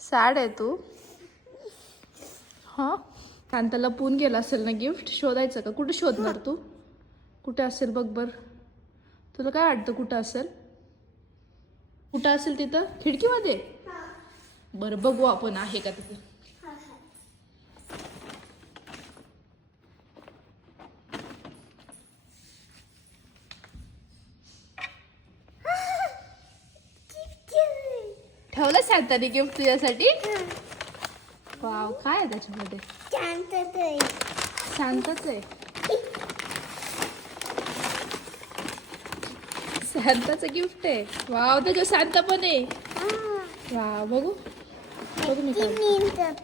Sad आहे तू. हा शांता लपून गेला असेल ना गिफ्ट. शोधायचं का? कुठे शोधणार तू? कुठे असेल बघ बर. तुला काय वाटतं कुठं असेल? कुठं असेल तिथं? खिडकीमध्ये? बरं बघू आपण आहे का तिथं. ठेवलं शांताने गिफ्ट तुझ्यासाठी? वाव, काय आहे त्याच्यामध्ये? शांतच आहे. शांताचं गिफ्ट आहे. वाव, त्याच्या शांता पण आहे. वाव, बघू बघू मी काय.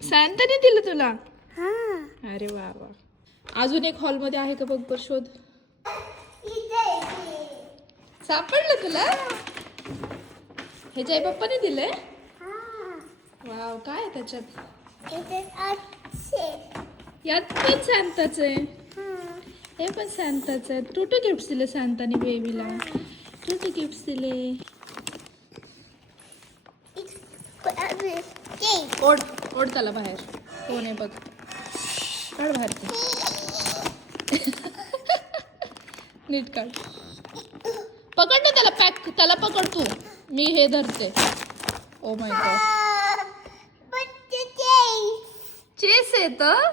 शांताने दिलं तुला? अरे वा वा. अजून एक हॉल मध्ये आहे का बघ बर, शोध. सापडलं तुला? ह्याच्या आई पप्पाने दिलंय? वाव, काय आहे त्याच्यात? यात पण शांताच आहे. हे पण शांताच आहे. टू गिफ्ट दिले शांताने बेबीला. टू गिफ्ट दिले. ओढ ओढ त्याला बाहेर. कोण आहे बघ. काढ बाहेर ते. नीट काढ. पकड ना त्याला. पॅक त्याला पकड तू. मी हे धरते. Oh my God. चेस आहे तर.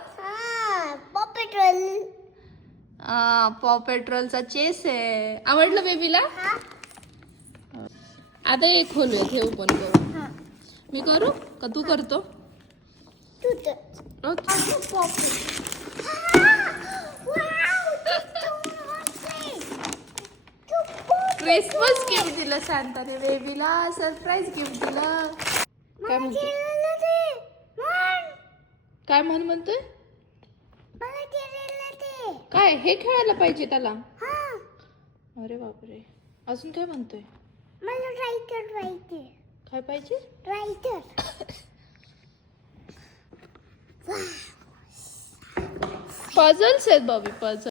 पॉ पेट्रोलचा चेस आहे. आवडलं बेबीला? आता एक खोलूयात. हे ओपन करू. मी करू का तू करतो? क्रिसमस गिफ्ट दिलं शांताने बेबीला. सरप्राईज गिफ्ट दिलं. काय म्हणतो? काय म्हणतोय? काय हे खेळायला पाहिजे त्याला? अरे बापरे. अजून काय म्हणतोय? मला रायटर पाहिजे. काय पाहिजे? रायटर. पझल्स आहेत बॉबी. पझल